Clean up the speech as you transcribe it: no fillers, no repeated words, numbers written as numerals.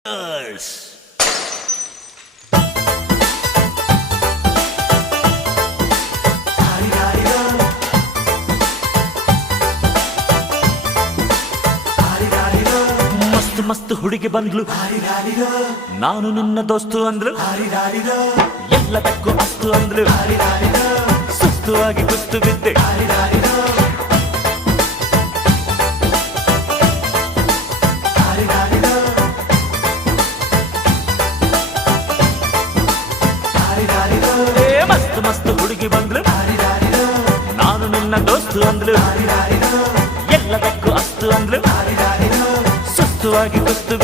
ಮಸ್ತ್ ಮಸ್ತ್ ಹುಡುಗಿ ಬಂದ್ಲು, ನಾನು ನಿನ್ನ ದೋಸ್ತು ಅಂದ್ಲು, ಎಲ್ಲದಕ್ಕೂ ಅಸ್ತು ಅಂದ್ಲು, ಸುಸ್ತು ಆಗಿ ಕುಸ್ತು ಬಿದ್ದೆ. ಮಸ್ತ್ ಮಸ್ತ್ ಹುಡುಗಿ ಬಂದ್ಲು, ನಾನು ನಿನ್ನ ದೋಸ್ತು ಅಂದ್ಲು, ಎಲ್ಲದಕ್ಕೂ ಅಸ್ತು ಅಂದ್ಲು, ಸುಸ್ತುವಾಗಿ ಕುಸ್ತು